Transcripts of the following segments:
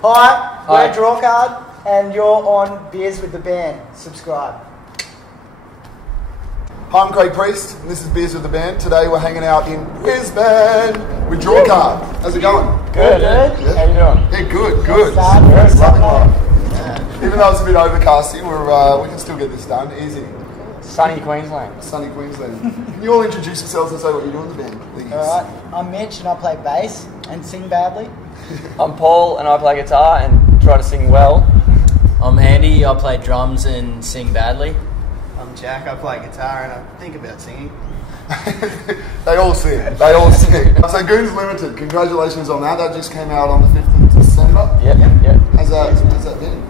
Hi, we're Drawcard, and you're on Beers with the Band. Subscribe. Hi, I'm Craig Priest, and this is Beers with the Band. Today we're hanging out in Brisbane with Drawcard. How's it going? Good. Yeah. How you doing? Yeah, good. Loving life. Even though it's a bit overcasty, we can still get this done. Easy. Sunny Queensland. Sunny Queensland. Can you all introduce yourselves and say what you do in the band, please? Alright, I'm Mitch and I play bass and sing badly. I'm Paul and I play guitar and try to sing well. I'm Andy, I play drums and sing badly. I'm Jack, I play guitar and I think about singing. They all sing. So Goons Limited, congratulations on that. That just came out on the 5th of December. Yep. How's that been?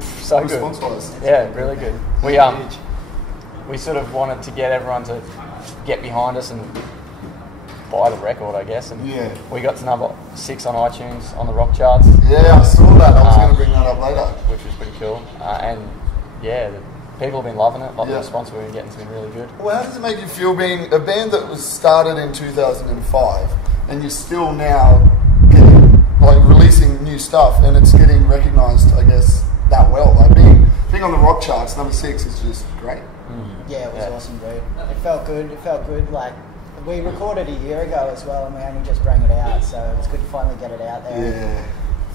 So good. Response-wise? Yeah, really good. We sort of wanted to get everyone to get behind us and buy the record, I guess. And we got to number 6 on iTunes on the rock charts. Yeah, I saw that. I was going to bring that up later. Which was pretty cool. People have been loving it. The response we've been getting has been really good. Well, how does it make you feel being a band that was started in 2005 and you're still now getting, releasing new stuff and it's getting recognised, I guess, that well? Being on the rock charts, number 6 is just great. Yeah, it was awesome, dude. It felt good. We recorded a year ago as well and we only just bring it out, so it's good to finally get it out there. Yeah.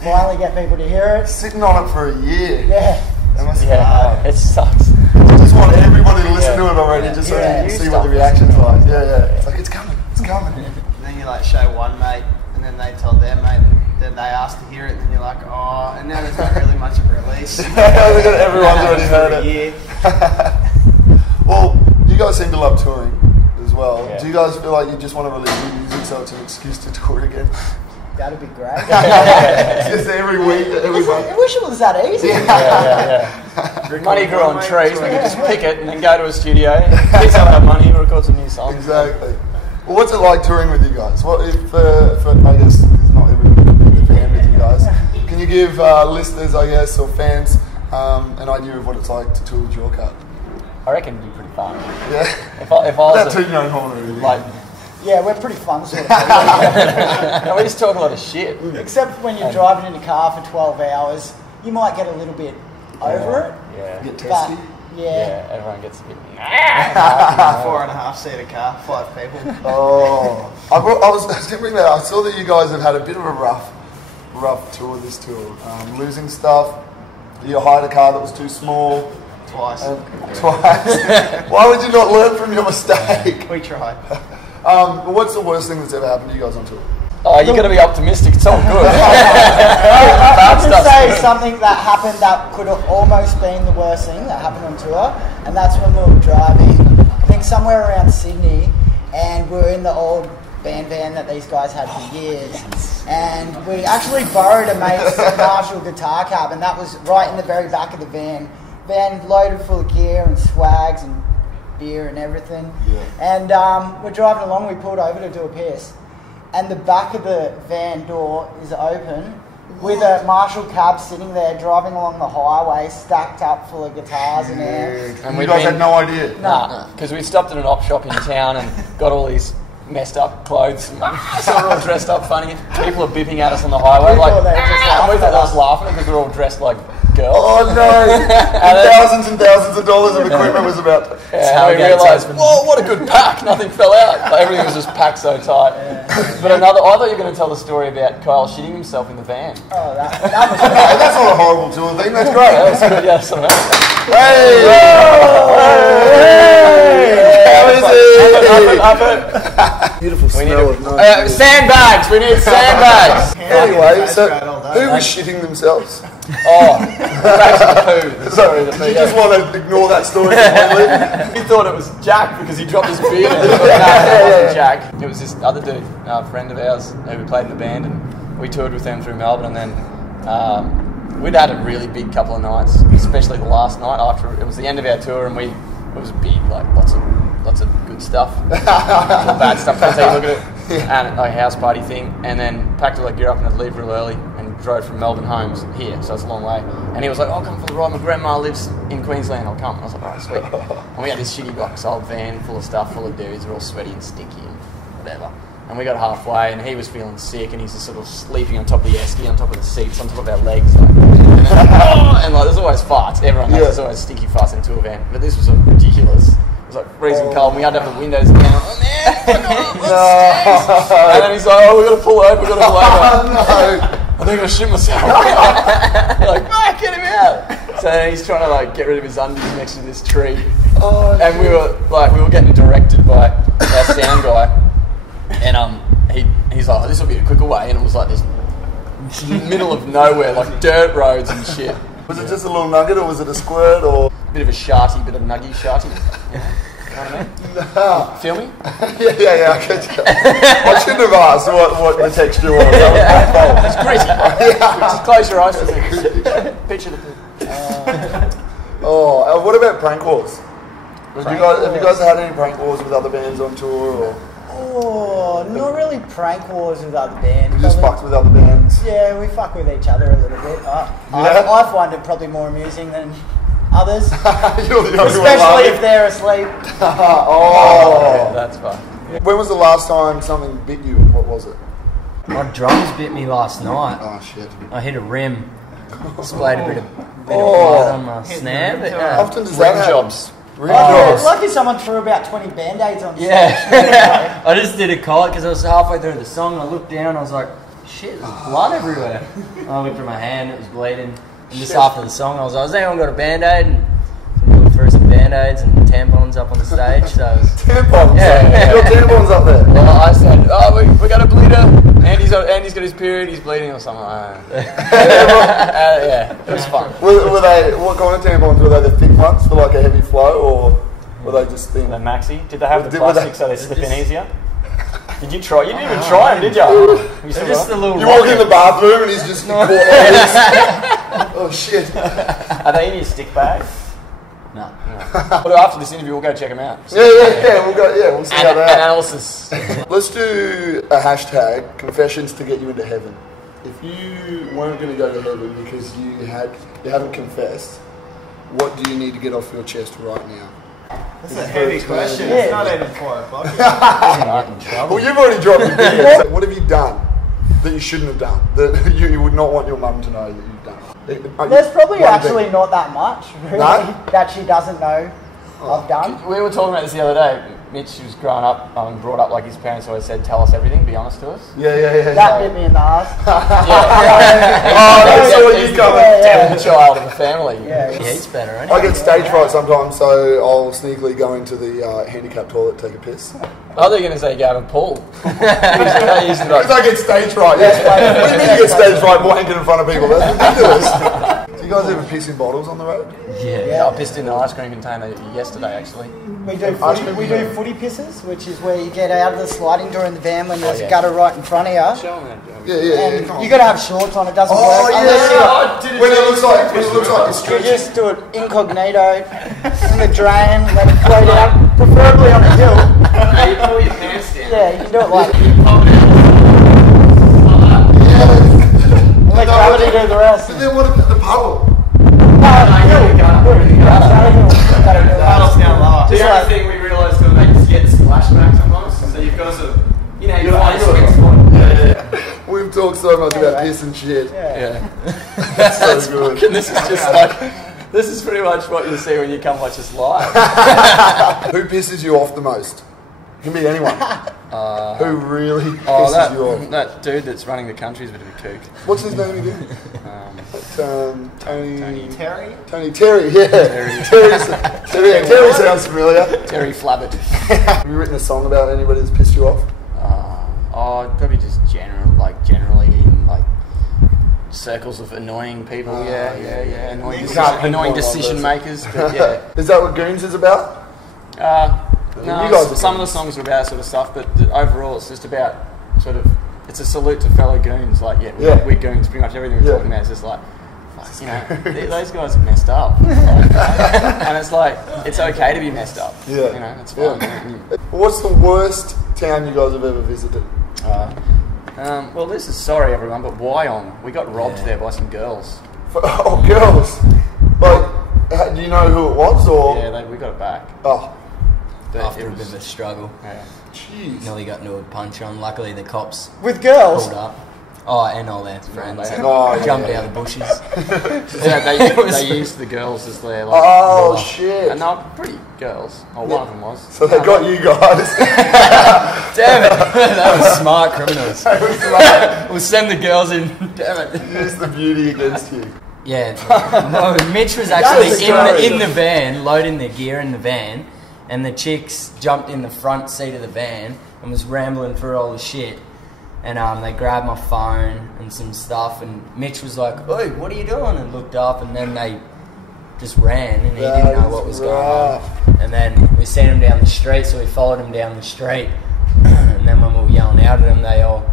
Finally get people to hear it. Sitting on it for a year. Yeah. That must be hard. It sucks. I just want everybody to listen to it already, just so you can see what the reaction's like. Yeah. It's like, it's coming. And then you show one mate, and then they tell their mate, and then they ask to hear it, and then you're like, oh, and now there's not really much of a release. Everyone's already heard it. Well, you guys seem to love touring as well. Yeah. Do you guys feel like you just want to release new music so it's an excuse to tour again? That'd be great. Just every week, every month. I wish it was that easy. Yeah. Money grew on trees. We could just pick it and then go to a studio, pick some of our money, and record some new songs. Exactly. Well, what's it like touring with you guys? What if, I guess, it's not everybody in the band with you guys. Can you give listeners, I guess, or fans, an idea of what it's like to tour with Drawcard? I reckon it'd be pretty fun. Yeah. If I was That's tooting your own horn already. Yeah, we're pretty fun sort of people. We just talk a lot of shit. Except when you're driving in a car for 12 hours, you might get a little bit over it. Yeah. Get testy. Yeah, everyone gets a bit... 4.5 seater car, 5 people. Oh. I was thinking that I saw that you guys have had a bit of a rough tour this tour. Losing stuff. You hired a car that was too small. Twice. Why would you not learn from your mistake? We tried. What's the worst thing that's ever happened to you guys on tour? Oh, you got to be optimistic. It's all good. I can say something that happened that could have almost been the worst thing that happened on tour, and that's when we were driving, I think somewhere around Sydney, and we were in the old band van that these guys had for years, and we actually borrowed a mate's Marshall guitar cab, and that was right in the very back of the van. Van loaded full of gear and swags and beer and everything. And we're driving along, we pulled over to do a piss, and the back of the van door is open with a Marshall cab sitting there driving along the highway stacked up full of guitars and air. And you guys had no idea? Nah, because we stopped at an op shop in town and got all these messed up clothes. So we're all dressed up funny. People are bipping at us on the highway. We thought they was laughing because we're all dressed like girls. Oh no! Thousands and thousands of dollars of equipment was about to... Yeah, and we realised, whoa, what a good pack! Nothing fell out. Everything was just packed so tight. But I thought you were going to tell the story about Kyle shitting himself in the van. Oh, that was Hey, that's not a horrible tour thing, that's great. That's good, yeah, that's what I meant. How is it? Up it. Beautiful smell of nice. Sandbags! We need sandbags! Anyway, so who was shitting themselves? Oh, back to the poo. Sorry, did you just want to ignore that story completely? He thought it was Jack because he dropped his beard in. No, it wasn't Jack. It was this other dude, a friend of ours, who played in the band, and we toured with them through Melbourne, and then we'd had a really big couple of nights, especially the last night after it was the end of our tour, and it was big, lots of good stuff, or bad stuff, depends how you look at it, and a house party thing, and then packed all our gear up and had to leave real early, and drove from Melbourne home here, so it's a long way. And he was like, I'll come for the ride, my grandma lives in Queensland, I'll come. And I was like, alright, sweet. And we had this shitty box old van full of stuff, full of dudes, we're all sweaty and stinky and whatever. And we got halfway, and he was feeling sick, and he's just sort of sleeping on top of the esky, on top of the seats, on top of our legs, like, and like there's always farts. Everyone knows there's always stinky farts in a tour van, but this was ridiculous. It was like freezing cold, and we had to have the windows down. Oh man, and then he's like, "Oh, we got to pull over, we got to pull over." No. I think I'm gonna shit myself. We're like, "Fuck, get him out!" So he's trying to like get rid of his undies next to this tree, and we were getting directed by our sound guy. And he's like, "This will be a quicker way," and it was like this middle of nowhere, like dirt roads and shit. Was it just a little nugget, or was it a squirt, or A bit of a sharty, bit of nuggy sharty. You know what I mean? no? Feel me? Yeah, I get you. I shouldn't have asked what the texture was. That was my fault. It's gritty. Just close your eyes for a second. Picture the picture. What about prank wars? Have you guys had any prank wars with other bands on tour, or Oh, not really prank wars with other bands. you just Probably- fucked with other bands? Yeah, we fuck with each other a little bit. I find it probably more amusing than others, You're the only one especially laughing. if they're asleep. Yeah, that's fun. When was the last time something bit you? What was it? My drums bit me last night. Oh shit! I hit a rim. Splayed a bit of blood on my snare. But, Often does that happen? jobs. Rim Oh, jobs. lucky someone threw about 20 band-aids on stage. yeah. I just did a call because I was halfway through the song and I looked down and I was like, shit, there's blood everywhere. And I looked at my hand, it was bleeding. And just after the song, I was like, has anyone got a band-aid? And so we threw some band-aids and tampons up on the stage. So it was, Tampons. Yeah. Your tampons up there. Well, I said, "Oh, we got a bleeder. Andy's got his period. He's bleeding or something." Yeah, it was fun. Were they? What kind of tampons were they? The thick ones for like a heavy flow, or were they just thin? The maxi? Did they have the Were they- plastic so they slip in just- easier? Did you try? You didn't even try them, did you? You still just got a little You walk in the bathroom and he's just caught like this. Oh shit! them? Are they in your stick bag? no. But after this interview, we'll go check them out. Yeah. We'll see how they are. Analysis. Let's do a hashtag confessions to get you into heaven. If you weren't going to go to heaven because you haven't confessed, what do you need to get off your chest right now? That's a heavy question. Yeah. It's not even 4 o'clock. Well, you've already dropped your video. What have you done that you shouldn't have done? That you would not want your mum to know that you've done? There's probably One actually thing. not that much, really, No? that she doesn't know I've done. We were talking about this the other day. Mitch was growing up, brought up like his parents always said, "Tell us everything, be honest to us." Yeah. That bit me in the ass. Oh, that's all you He's coming. the child of the family. Yeah, He eats better, ain't I he? get stage fright sometimes, so I'll sneakily go into the handicap toilet, take a piss. Oh, they're going to say you go have a pull. Because I get stage fright. Yeah. What do you mean you get stage fright wanking in front of people? That's ridiculous. Do you guys ever piss in bottles on the road? Yeah, I pissed in an ice cream container yesterday, actually. We do footy pisses, which is where you get out of the sliding door in the van when there's a gutter right in front of you. Yeah. And Come on. you got to have shorts on. It doesn't Oh work unless yeah. When it looks like it's you stretching. just do it incognito in the drain, let it float out, preferably on a hill. You pull your pants down. Yeah, you can do it like Yeah. let gravity do the rest. But then what about the puddle? Paddles down lower. The other thing we realised to make us get splashback sometimes. So you've got to sort of, you find a sweet spot. We've talked so much about piss and shit. Yeah. That's so good. And this is just like, this is pretty much what you'll see when you come watch us live. Who pisses you off the most? It can be anyone. Who really pisses you off? that dude that's running the country is a bit of a kook. What's his name again? Tony Terry? Terry, yeah. Terry sounds familiar. Terry Flabbit. Have you written a song about anybody that's pissed you off? Probably just generally in like circles of annoying people. Annoying, You can't annoying pinpoint one decision person. makers. But yeah. Is that what Goons is about? No, You guys are some of the goons. songs are about that sort of stuff, but overall it's just about sort of, it's a salute to fellow goons. Like, we're goons. Pretty much everything we're talking about is just like, fuck, those guys are messed up. And it's like, it's okay to be messed up. Yeah. It's fine. What's the worst town you guys have ever visited? Well, this is sorry everyone, but Wyong, we got robbed there by some girls. Oh, girls. Like, do you know who it was, or? Yeah, we got it back. Oh, But After it a bit was, of a struggle. yeah. Jeez. Nearly got into a punch on. Luckily, the cops With girls. pulled up. Oh, and all their friends. Oh, Jumped yeah. out of the bushes. Yeah, they used the girls as their like. Oh, shit. And they were pretty girls. Or one of them was. So they got you guys. Damn it! That was smart criminals. We'll send the girls in. Damn it. Use the beauty against you. Yeah. No, Mitch was actually That's in the van, loading the gear in the van, and the chicks jumped in the front seat of the van and was rambling through all the shit. And they grabbed my phone and some stuff, and Mitch was like, "Oi, what are you doing?" And looked up, and then they just ran, and he didn't know what was going on. And then we sent him down the street, so we followed him down the street. And then when we were yelling out at him, they all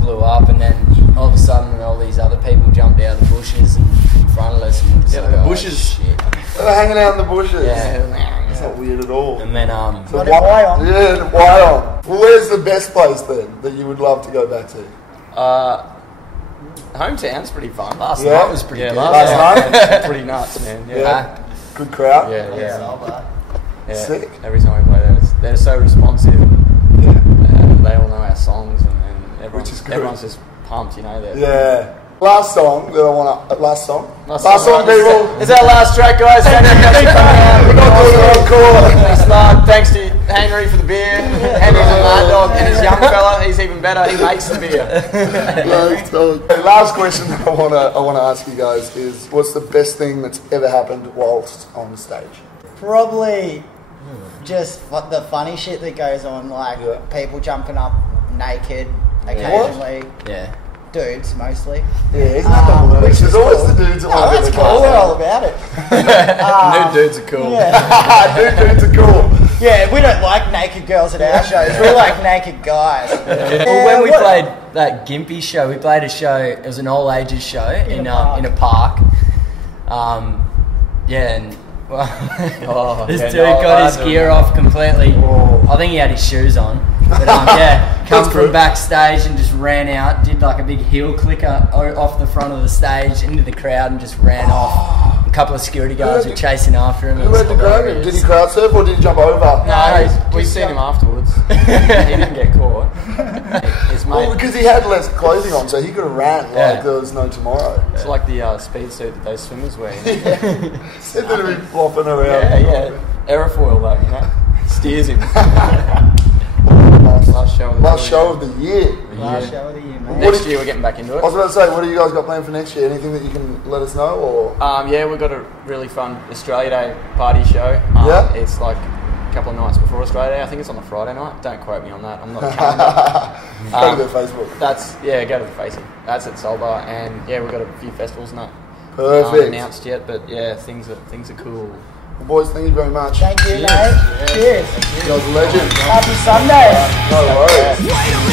blew up, and then all of a sudden all these other people jumped out of the bushes and in front of us, and we was like, the "Oh, bushes." shit." They were hanging out in the bushes. Yeah. That's not weird at all. And then So Got it why on? Yeah, why on? Well, where's the best place then that you would love to go back to? Hometown's pretty fun. last Yeah. night was pretty Yeah, good. Last night? pretty nuts, man. Yeah. Yeah. Good crowd? Yeah. Sick. Every time we play there, they're so responsive. And, Yeah. they all know our songs, and Which is good. everyone's just pumped, you know. Yeah. Last song that I want to... Last song, right. people. Is our last track, guys? We're not doing it encore. Thanks, lad. Thanks to Henry for the beer, and he's a mad dog, and his young fella, he's even better. He makes the beer. Okay, last question that I want to ask you guys is, what's the best thing that's ever happened whilst on stage? Probably just the funny shit that goes on, like Yeah. people jumping up naked occasionally. Yeah. Dudes mostly. Yeah, isn't that the worst? which is There's always cool. the dudes that Oh, want to that's get cool. the We're all about it. Nude dudes are cool. Yeah. Dudes are cool. Yeah, we don't like naked girls at our shows. We like naked guys. Well, when we played that Gimpy show, we played a show. It was an all ages show in a park. Yeah, and well, this dude got his gear off completely. I think he had his shoes on. But come from backstage and just ran out, did like a big heel clicker off the front of the stage into the crowd and just ran off. A couple of security guards were chasing after him. Who had to grab him? Did he crowd surf or did he jump over? No, we've seen him afterwards. He didn't get caught. His mate. Well, because he had less clothing on, so he could have ran like there was no tomorrow. It's like the speed suit that those swimmers wear. Said that he'd be flopping around. Yeah. Aerofoil though, you know. Steers him. Last show of the year. Last show of the year, mate. Next year we're getting back into I it. was about to say, what do you guys got planned for next year? Anything that you can let us know? Or Yeah, we've got a really fun Australia Day party show. Yeah? It's like a couple of nights before Australia Day. I think it's on the Friday night. Don't quote me on that. I'm not a calendar. go to their Facebook. Go to the Facey. That's at Soul Bar, and yeah, we've got a few festivals and that. Perfect. Aren't announced yet, but yeah, things are cool. Well, boys, thank you very much. Thank you, mate. Cheers. You guys are legends. Happy Sunday. No worries. Wait a minute.